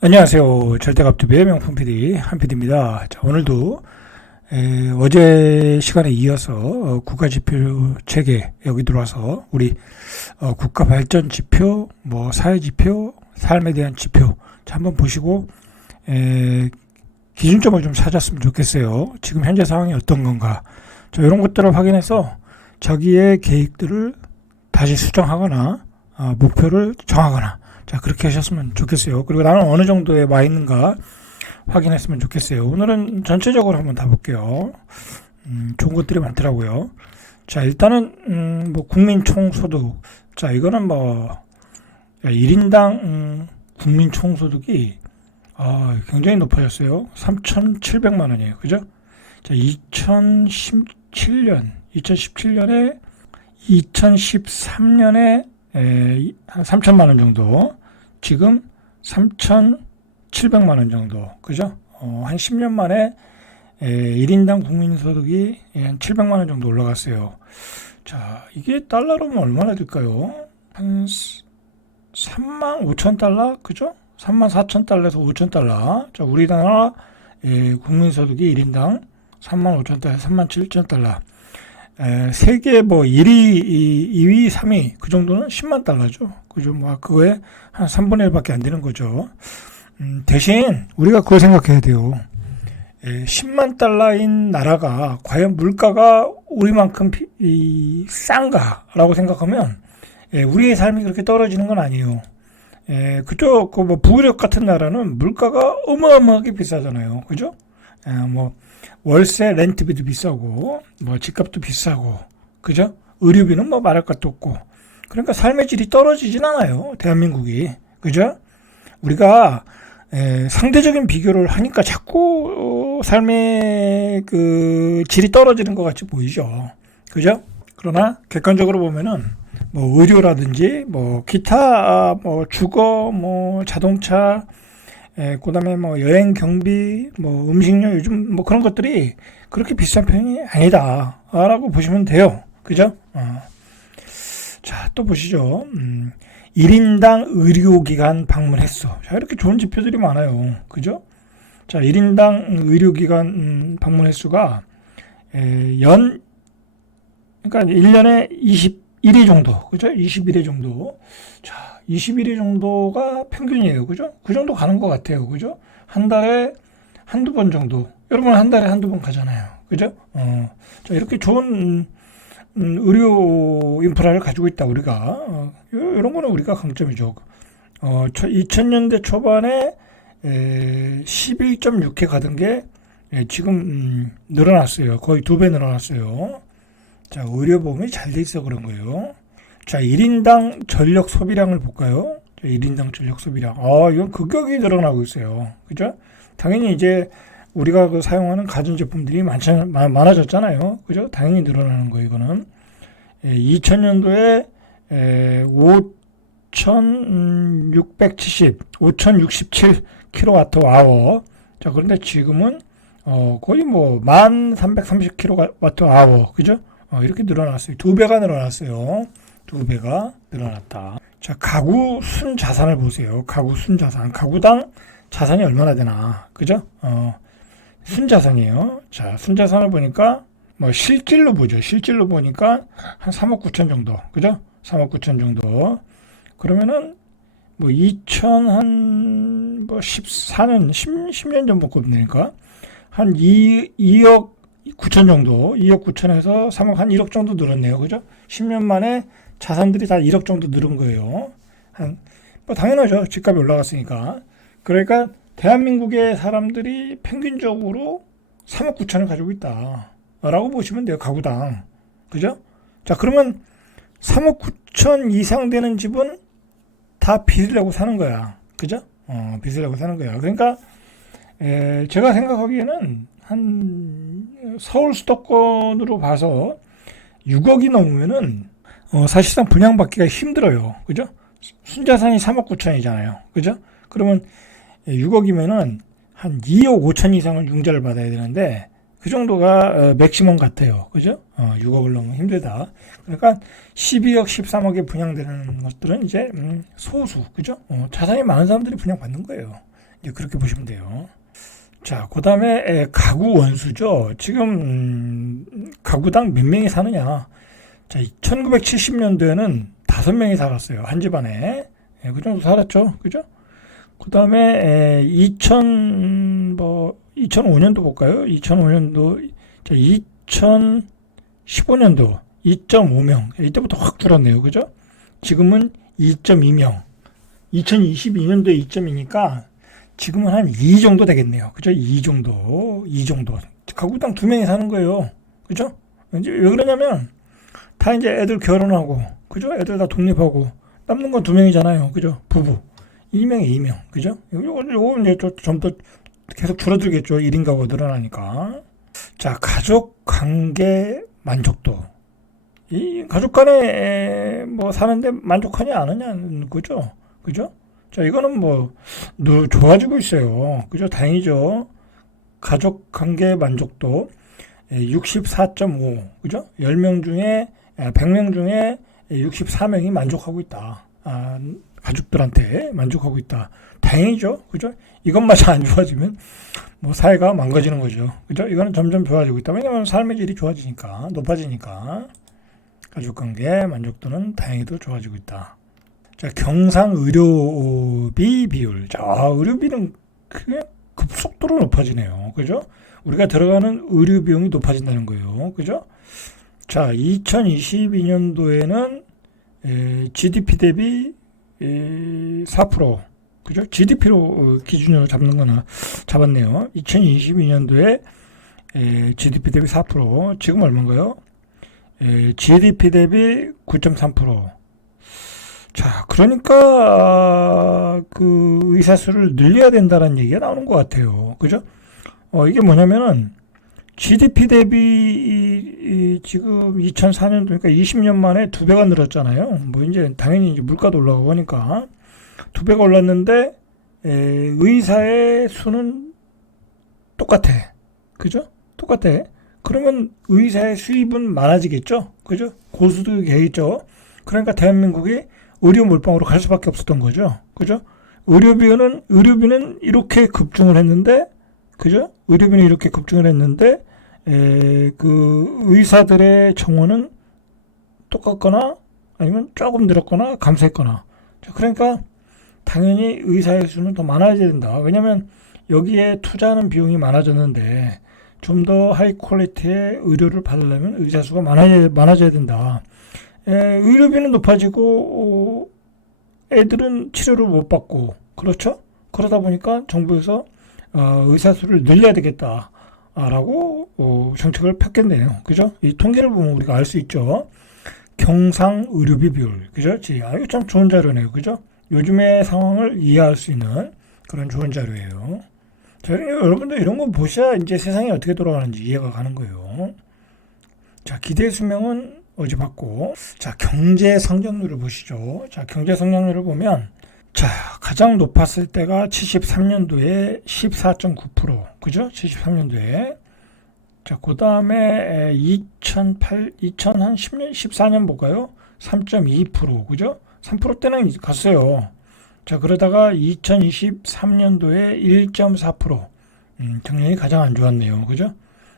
안녕하세요. 절대값TV의 명품 PD 한PD입니다. 자, 오늘도 어제 시간에 이어서 국가지표 체계 여기 들어와서 우리 국가 발전 지표, 뭐 사회 지표, 삶에 대한 지표 자, 한번 보시고 기준점을 좀 찾았으면 좋겠어요. 지금 현재 상황이 어떤 건가. 자, 이런 것들을 확인해서 자기의 계획들을 다시 수정하거나 목표를 정하거나 자, 그렇게 하셨으면 좋겠어요. 그리고 나는 어느 정도에 와 있는가 확인했으면 좋겠어요. 오늘은 전체적으로 한번 다 볼게요. 좋은 것들이 많더라고요. 자, 일단은, 뭐, 국민총소득. 자, 이거는 뭐, 1인당, 국민총소득이, 굉장히 높아졌어요. 3,700만 원이에요. 그죠? 자, 2017년에 2013년에 한 3천만 원 정도, 지금 3,700만 원 정도, 그죠? 한 10년 만에 1인당 국민소득이 한 700만 원 정도 올라갔어요. 자, 이게 달러로는 얼마나 될까요? 한 3만 5천 달러, 그죠? 3만 4천 달러에서 5천 달러. 자, 우리나라 국민소득이 1인당 3만 5천 달러, 3만 7천 달러. 세계 뭐 1위, 2위, 3위 그 정도는 10만 달러죠. 그죠? 뭐 그거에 한 3분의 1밖에 안 되는 거죠. 대신 우리가 그걸 생각해야 돼요. 10만 달러인 나라가 과연 물가가 우리만큼 싼가라고 생각하면 우리의 삶이 그렇게 떨어지는 건 아니에요. 그쪽 그 뭐 북유럽 같은 나라는 물가가 어마어마하게 비싸잖아요. 그죠? 뭐 월세 렌트비도 비싸고 뭐 집값도 비싸고 그죠? 의료비는 뭐 말할 것도 없고 그러니까 삶의 질이 떨어지진 않아요. 대한민국이 그죠? 우리가 상대적인 비교를 하니까 자꾸 삶의 그 질이 떨어지는 것 같이 보이죠. 그죠? 그러나 객관적으로 보면은 뭐 의료라든지 뭐 기타 뭐 주거 뭐 자동차 그다음에 뭐 여행 경비 뭐 음식료 요즘 뭐 그런 것들이 그렇게 비싼 편이 아니다라고 보시면 돼요. 그죠? 자, 또 보시죠. 1인당 의료기관 방문 횟수. 자, 이렇게 좋은 지표들이 많아요. 그죠? 자, 1인당 의료기관 방문 횟수가 그러니까 1년에 21회 정도. 그죠? 21회 정도. 자, 21회 정도가 평균이에요. 그죠? 그 정도 가는 것 같아요. 그죠? 한 달에 한두 번 정도. 여러분 한 달에 한두 번 가잖아요. 그죠? 자, 이렇게 좋은 의료 인프라를 가지고 있다, 우리가. 이런 거는 우리가 강점이죠. 2000년대 초반에 11.6회 가던 게 지금 늘어났어요. 거의 2배 늘어났어요. 자, 의료보험이 잘 돼 있어 그런 거예요. 자, 1인당 전력 소비량을 볼까요? 자, 1인당 전력 소비량. 이건 급격히 늘어나고 있어요. 그죠? 당연히 이제 우리가 그 사용하는 가전제품들이 많아졌잖아요. 그죠? 당연히 늘어나는 거예요, 이거는. 2000년도에 5,667kWh. 자, 그런데 지금은 거의 뭐 1,330kWh. 그죠? 이렇게 늘어났어요. 2배가 늘어났어요. 2배가 늘어났다. 자, 가구 순자산을 보세요. 가구 순자산. 가구당 자산이 얼마나 되나. 그죠? 순자산이에요. 자, 순자산을 보니까 뭐 실질로 보죠. 실질로 보니까 한 3억 9천 정도. 그죠? 3억 9천 정도. 그러면은 뭐 2000한 뭐 14년 10년 전부터 보니까 한 2억 9천 정도. 2억 9천에서 3억 한 1억 정도 늘었네요. 그죠? 10년 만에 자산들이 다 1억 정도 늘은 거예요. 뭐 당연하죠. 집값이 올라갔으니까. 그러니까 대한민국의 사람들이 평균적으로 3억 9천을 가지고 있다. 라고 보시면 돼요. 가구당. 그죠? 자, 그러면 3억 9천 이상 되는 집은 다 빚을 내고 사는 거야. 그죠? 빚을 내고 사는 거야. 그러니까, 제가 생각하기에는 한 서울 수도권으로 봐서 6억이 넘으면은, 사실상 분양받기가 힘들어요. 그죠? 순자산이 3억 9천이잖아요. 그죠? 그러면 6억이면은 한 2억 5천 이상을 융자를 받아야 되는데, 그 정도가 맥시멈 같아요. 그죠? 6억을 넘으면 힘들다. 그러니까 12억, 13억에 분양되는 것들은 이제 소수. 그죠? 자산이 많은 사람들이 분양받는 거예요. 이제 그렇게 보시면 돼요. 자, 그 다음에 가구 원수죠. 지금 가구당 몇 명이 사느냐. 자, 1970년도에는 5명이 살았어요. 한 집안에. 그 정도 살았죠. 그죠? 그 다음에 2005년도 볼까요? 2005년도, 자, 2015년도 2.5명. 이때부터 확 줄었네요. 그죠? 지금은 2.2명. 2022년도에 2.2니까 지금은 한 2 정도 되겠네요. 그죠? 2 정도. 가구당 2명이 사는 거예요. 그죠? 이제 왜 그러냐면 다 이제 애들 결혼하고, 그죠? 애들 다 독립하고 남는 건 2명이잖아요. 그죠? 부부. 2명에 2명. 그죠? 요거 이제 좀 더 계속 줄어들겠죠. 1인 가구가 늘어나니까. 자, 가족 관계 만족도. 이 가족 간에 뭐 사는데 만족하냐 안 하냐는 거죠. 그죠? 자, 이거는 뭐 좋아지고 있어요. 그죠? 다행이죠. 가족 관계 만족도 64.5. 그죠? 10명 중에 100명 중에 64명이 만족하고 있다. 가족들한테 만족하고 있다. 다행이죠. 그죠? 이것마저 안 좋아지면 뭐 사회가 망가지는 거죠. 그죠? 이거는 점점 좋아지고 있다. 왜냐하면 삶의 질이 좋아지니까, 높아지니까. 가족관계 만족도는 다행히도 좋아지고 있다. 자, 경상 의료비 비율. 자, 의료비는 그게 급속도로 높아지네요. 그죠? 우리가 들어가는 의료 비용이 높아진다는 거예요. 그죠? 자, 2022년도에는 GDP 대비 4%. 그죠? GDP로 기준으로 잡았네요. 2022년도에 GDP 대비 4%. 지금 얼마인가요? GDP 대비 9.3%. 자, 그러니까 그 의사 수를 늘려야 된다는 얘기가 나오는 것 같아요. 그죠? 이게 뭐냐면은 GDP 대비 지금 2004년도 그러니까 20년 만에 2배가 늘었잖아요. 뭐 이제 당연히 이제 물가도 올라가고 하니까 2배가 올랐는데 의사의 수는 똑같아. 그죠? 똑같아. 그러면 의사의 수입은 많아지겠죠? 그죠? 고수득이 되겠죠? 그러니까 대한민국이 의료 몰빵으로 갈 수밖에 없었던 거죠. 그죠? 의료비는 이렇게 급증을 했는데, 그죠? 의료비는 이렇게 급증을 했는데, 그 의사들의 정원은 똑같거나 아니면 조금 늘었거나 감소했거나. 그러니까 당연히 의사의 수는 더 많아져야 된다. 왜냐하면 여기에 투자하는 비용이 많아졌는데 좀 더 하이 퀄리티의 의료를 받으려면 의사 수가 많아져야 된다. 의료비는 높아지고 애들은 치료를 못 받고 그렇죠? 그러다 보니까 정부에서 의사 수를 늘려야 되겠다라고 정책을 폈겠네요. 그죠? 이 통계를 보면 우리가 알 수 있죠. 경상 의료비 비율. 그죠? 이거 참 좋은 자료네요. 그죠? 요즘의 상황을 이해할 수 있는 그런 좋은 자료예요. 자, 여러분들 이런 거 보셔야 이제 세상이 어떻게 돌아가는지 이해가 가는 거예요. 자, 기대 수명은 어제 봤고, 자, 경제 성장률을 보시죠. 자, 경제 성장률을 보면, 자, 가장 높았을 때가 73년도에 14.9%. 그죠? 73년도에. 자, 그 다음에 2010년, 14년 볼까요? 3.2%. 그죠? 3%대는 갔어요. 자, 그러다가 2023년도에 1.4%. 작년이 가장 안 좋았네요. 그죠?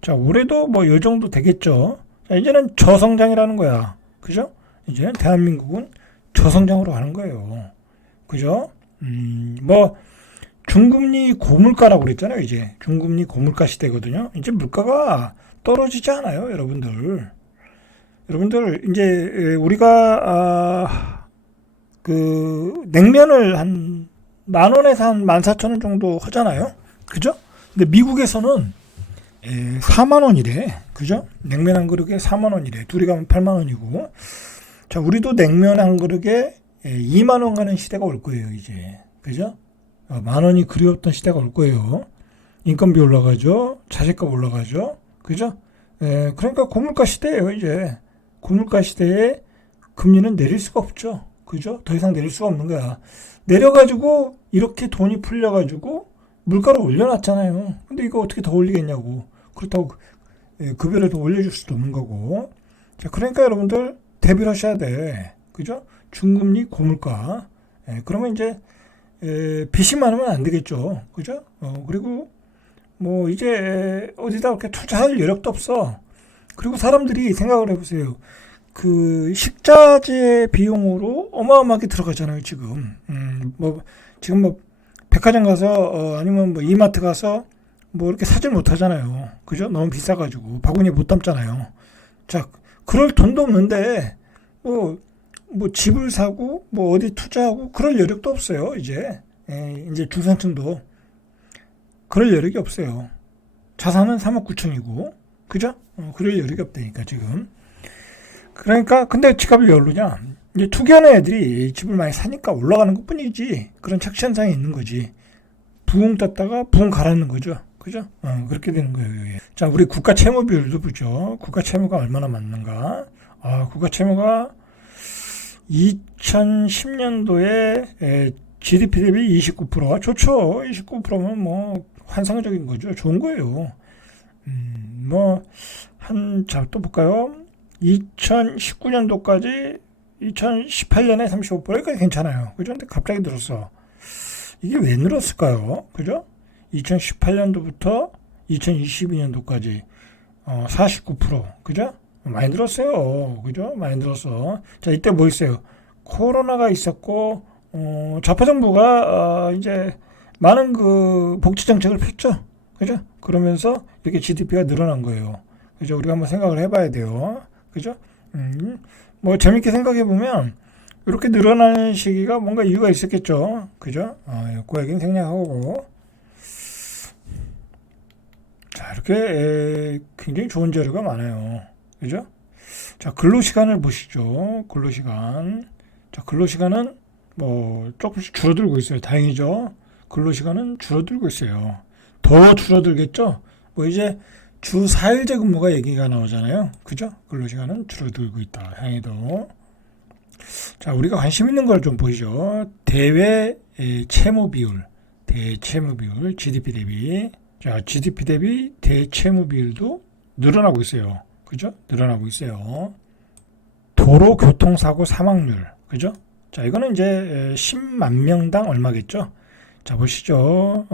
자, 올해도 뭐 요 정도 되겠죠. 자, 이제는 저성장이라는 거야. 그죠? 이제는 대한민국은 저성장으로 가는 거예요. 그죠? 뭐 중금리 고물가라고 그랬잖아요. 이제 중금리 고물가 시대거든요. 이제 물가가 떨어지지 않아요, 여러분들. 여러분들 이제 우리가 그 냉면을 한 10,000원에서 한 14,000원 정도 하잖아요. 그죠? 근데 미국에서는 4만 원이래. 그죠? 냉면 한 그릇에 4만 원이래. 둘이 가면 8만 원이고. 자, 우리도 냉면 한 그릇에 2만 원 가는 시대가 올 거예요, 이제. 그죠? 만 원이 그리웠던 시대가 올 거예요. 인건비 올라가죠. 자재값 올라가죠. 그죠? 그러니까 고물가 시대예요, 이제. 고물가 시대에 금리는 내릴 수가 없죠. 그죠? 더 이상 내릴 수가 없는 거야. 내려가지고 이렇게 돈이 풀려가지고 물가를 올려놨잖아요. 근데 이거 어떻게 더 올리겠냐고. 그렇다고 급여를 더 올려줄 수도 없는 거고. 자, 그러니까 여러분들 대비를 하셔야 돼. 그죠? 중금리 고물가. 그러면 이제 빚이 많으면 안 되겠죠. 그죠? 그리고 뭐 이제 어디다 그렇게 투자할 여력도 없어. 그리고 사람들이 생각을 해보세요. 그 식자재 비용으로 어마어마하게 들어가잖아요, 지금. 지금 뭐 백화점 가서 아니면 뭐 이마트 가서 뭐 이렇게 사질 못하잖아요. 그죠? 너무 비싸가지고 바구니에 못 담잖아요. 자, 그럴 돈도 없는데 뭐 집을 사고 뭐 어디 투자하고 그럴 여력도 없어요. 이제 중산층도 그럴 여력이 없어요. 자산은 3억 9천이고 그죠? 그럴 여력이 없다니까 지금. 그러니까 근데 집값이 왜 오르냐? 이제 투기하는 애들이 집을 많이 사니까 올라가는 것뿐이지 그런 착시 현상이 있는 거지. 부흥 떴다가 부흥 가라앉는 거죠. 그죠? 그렇게 되는 거예요. 이게. 자, 우리 국가 채무 비율도 보죠. 국가 채무가 얼마나 많는가? 국가 채무가 2010년도에 GDP 대비 29%가 좋죠. 29%면 뭐 환상적인 거죠. 좋은 거예요. 자, 또 볼까요? 2019년도까지 2018년에 35%니까 괜찮아요. 그죠? 근데 갑자기 늘었어. 이게 왜 늘었을까요? 그죠? 2018년도부터 2022년도까지 49%. 그죠? 많이 늘었어요. 그죠? 많이 늘었어. 자, 이때 뭐 있어요? 코로나가 있었고 좌파 정부가 이제 많은 그 복지 정책을 폈죠. 그죠? 그러면서 이렇게 GDP가 늘어난 거예요. 그죠? 우리가 한번 생각을 해봐야 돼요. 그죠? 뭐 재밌게 생각해 보면 이렇게 늘어나는 시기가 뭔가 이유가 있었겠죠. 그죠? 그 얘기는 생략하고. 자, 이렇게 굉장히 좋은 자료가 많아요. 그죠? 자, 근로시간을 보시죠. 근로시간. 자, 근로시간은 뭐 조금씩 줄어들고 있어요. 다행이죠. 근로시간은 줄어들고 있어요. 더 줄어들겠죠? 뭐 이제 주 4일제 근무가 얘기가 나오잖아요. 그죠? 근로시간은 줄어들고 있다. 다행히도. 자, 우리가 관심 있는 걸 좀 보시죠. 대외 채무 비율, 대채무 비율, GDP 대비. 자, GDP 대비 대채무 비율도 늘어나고 있어요. 그죠? 늘어나고 있어요. 도로 교통사고 사망률. 그죠? 자, 이거는 이제 10만 명당 얼마겠죠? 자, 보시죠.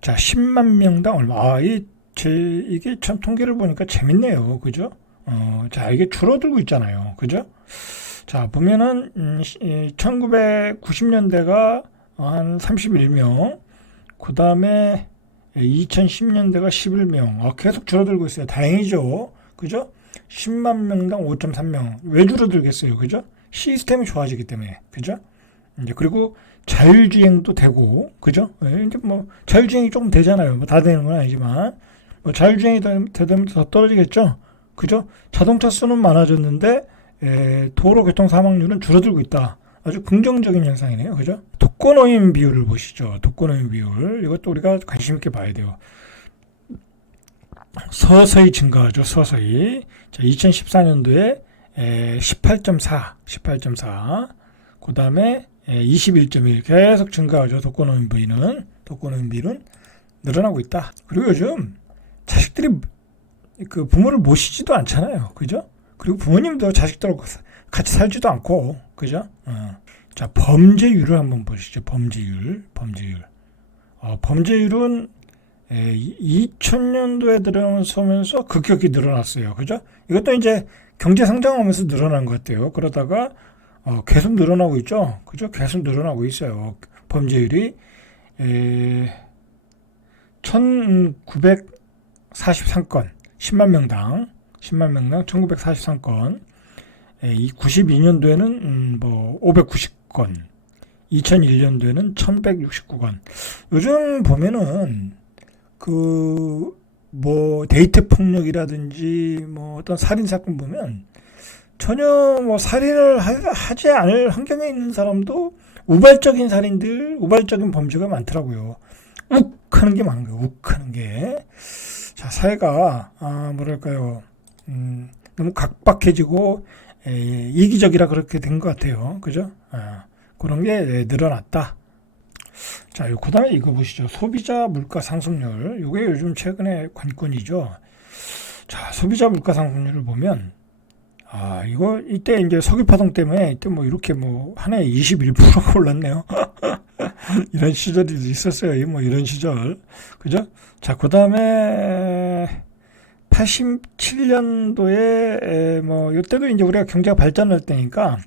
자, 10만 명당 얼마. 이게 참 통계를 보니까 재밌네요. 그죠? 자, 이게 줄어들고 있잖아요. 그죠? 자, 보면은 1990년대가 한 31명, 그 다음에 2010년대가 11명, 계속 줄어들고 있어요. 다행이죠. 그죠? 10만 명당 5.3명. 왜 줄어들겠어요? 그죠? 시스템이 좋아지기 때문에. 그죠? 이제 그리고 자율주행도 되고, 그죠? 이제 뭐 자율주행이 조금 되잖아요. 뭐 다 되는 건 아니지만, 뭐 자율주행이 되면 더 떨어지겠죠? 그죠? 자동차 수는 많아졌는데 도로교통 사망률은 줄어들고 있다. 아주 긍정적인 현상이네요. 그죠? 독거노인 비율을 보시죠. 독거노인 비율. 이것도 우리가 관심 있게 봐야 돼요. 서서히 증가하죠. 서서히. 자, 2014년도에 18.4. 그 다음에 21.1 계속 증가하죠. 독거노인 비율은 늘어나고 있다. 그리고 요즘 자식들이 그 부모를 모시지도 않잖아요. 그죠? 그리고 부모님도 자식들하고 같이 살지도 않고, 그죠? 자, 범죄율을 한번 보시죠. 범죄율은 2000년도에 들어서면서 급격히 늘어났어요. 그죠? 이것도 이제 경제 성장하면서 늘어난 것 같아요. 그러다가 계속 늘어나고 있죠. 그죠? 계속 늘어나고 있어요. 범죄율이 1943건, 10만 명당 1943건. 이 92년도에는 뭐 590건, 2001년도에는 1169건. 요즘 보면은 그 뭐 데이트 폭력이라든지 뭐 어떤 살인 사건 보면 전혀 뭐 살인을 하지 않을 환경에 있는 사람도 우발적인 살인들, 우발적인 범죄가 많더라고요. 욱 하는 게 많은 거예요. 욱 하는 게. 자, 사회가 뭐랄까요? 너무 각박해지고 이기적이라 그렇게 된 것 같아요. 그죠? 그런 게 늘어났다. 자, 그 다음에 이거 보시죠. 소비자 물가 상승률. 이게 요즘 최근에 관건이죠. 자, 소비자 물가 상승률을 보면 이거 이때 이제 석유 파동 때문에 이때 뭐 이렇게 뭐 한 해에 21%가 올랐네요. 이런 시절이 있었어요. 뭐 이런 시절. 그죠? 자, 그다음에 87년도에 뭐 이때도 이제 우리가 경제가 발전할 때니까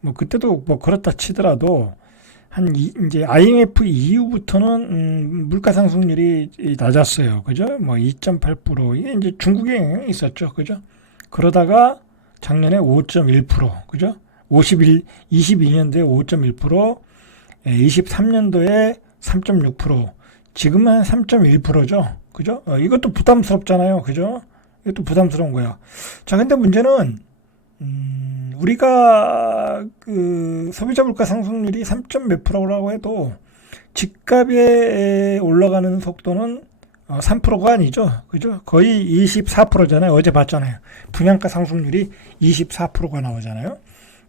뭐 그때도 뭐 그렇다 치더라도 이제 IMF 이후부터는 물가 상승률이 낮았어요. 그죠? 뭐 2.8% 이게 이제 중국의 영향이 있었죠. 그죠? 그러다가 작년에 5.1%, 그죠? 22년도에 5.1%, 23년도에 3.6%, 지금은 3.1%죠. 그죠? 이것도 부담스럽잖아요. 그죠? 이것도 부담스러운 거야. 자, 근데 문제는, 우리가 그 소비자 물가 상승률이 3몇 %라고 해도 집값에 올라가는 속도는 3%가 아니죠. 그죠? 거의 24%잖아요. 어제 봤잖아요. 분양가 상승률이 24%가 나오잖아요.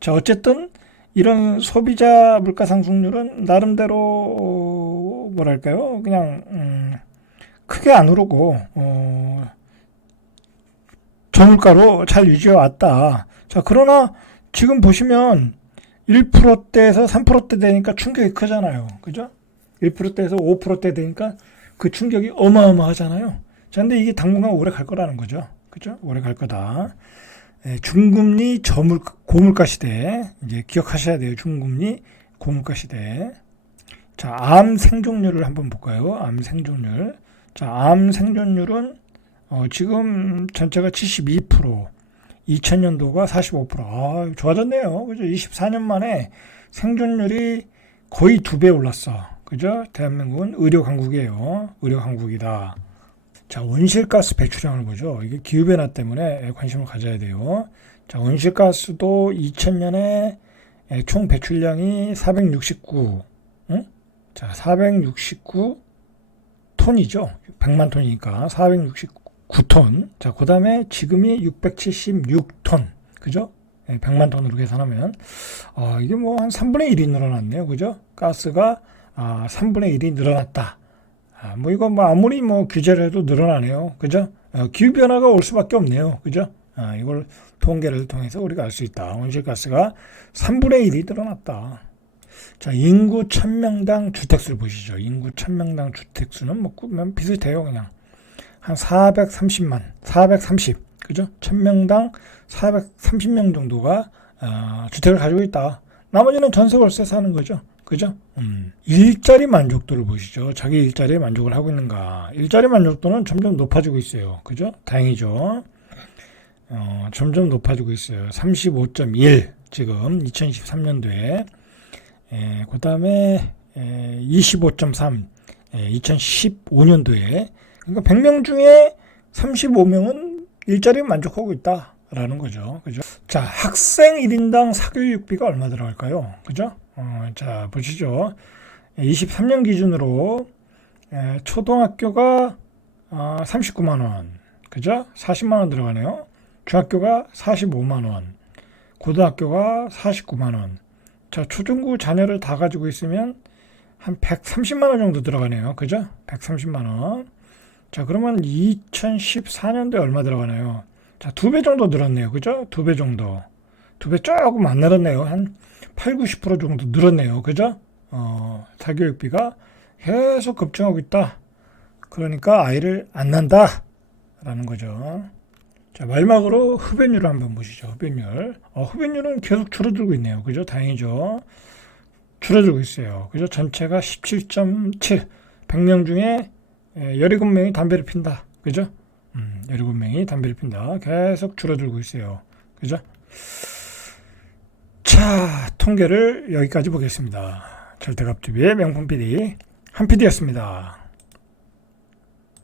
자, 어쨌든 이런 소비자 물가 상승률은 나름대로 뭐랄까요? 그냥 크게 안 오르고 저물가로 잘 유지해 왔다. 자, 그러나 지금 보시면 1%대에서 3%대 되니까 충격이 크잖아요. 그죠? 1%대에서 5%대 되니까 그 충격이 어마어마하잖아요. 자, 근데 이게 당분간 오래 갈 거라는 거죠. 그죠? 오래 갈 거다. 중금리 고물가 시대. 이제 기억하셔야 돼요. 중금리 고물가 시대. 자, 암 생존율을 한번 볼까요? 암 생존율. 자, 암 생존율은 지금 전체가 72%, 2000년도가 45%. 좋아졌네요. 그죠? 24년 만에 생존율이 거의 2배 올랐어. 그죠? 대한민국은 의료 강국이에요. 의료 강국이다. 자, 온실가스 배출량을 보죠. 이게 기후변화 때문에 관심을 가져야 돼요. 자, 온실가스도 2000년에 총 배출량이 469, 응? 자, 469 톤이죠. 100만 톤이니까 469톤. 자, 그 다음에 지금이 676톤. 그죠? 100만 톤으로 계산하면 이게 뭐 한 3분의 1이 늘어났네요. 그죠? 가스가 3분의 1이 늘어났다. 뭐 이거 뭐 아무리 뭐 규제를 해도 늘어나네요. 그죠? 기후 변화가 올 수밖에 없네요. 그죠? 이걸 통계를 통해서 우리가 알 수 있다. 온실가스가 3분의 1이 늘어났다. 자, 인구 1000명당 주택수를 보시죠. 인구 1000명당 주택수는 뭐 비슷해요. 그냥 한 430. 그죠? 1000명당 430명 정도가 주택을 가지고 있다. 나머지는 전세 월세 사는 거죠. 그죠? 일자리 만족도를 보시죠. 자기 일자리에 만족을 하고 있는가. 일자리 만족도는 점점 높아지고 있어요. 그죠? 다행이죠. 점점 높아지고 있어요. 35.1 지금 2023년도에 그 다음에 25.3 2015년도에 그러니까 100명 중에 35명은 일자리에 만족하고 있다라는 거죠. 그죠? 자, 학생 1인당 사교육비가 얼마 들어갈까요? 그죠? 자, 보시죠. 23년 기준으로 초등학교가 39만 원, 그죠? 40만 원 들어가네요. 중학교가 45만 원, 고등학교가 49만 원. 자, 초중고 자녀를 다 가지고 있으면 한 130만 원 정도 들어가네요. 그죠? 130만 원. 자, 그러면 2014년도에 얼마 들어가나요? 자, 2배 정도 늘었네요. 그죠? 2배 정도. 2배 조금 안 늘었네요. 한 8, 90% 정도 늘었네요. 그죠? 사교육비가 계속 급증하고 있다. 그러니까 아이를 안 낳는다. 라는 거죠. 자, 마지막으로 흡연율을 한번 보시죠. 흡연율. 흡연율은 계속 줄어들고 있네요. 그죠? 다행이죠. 줄어들고 있어요. 그죠? 전체가 17.7. 100명 중에 17명이 담배를 핀다. 그죠? 17명이 담배를 핀다. 계속 줄어들고 있어요. 그죠? 자, 통계를 여기까지 보겠습니다. 절대값TV의 명품 PD, 한 PD였습니다.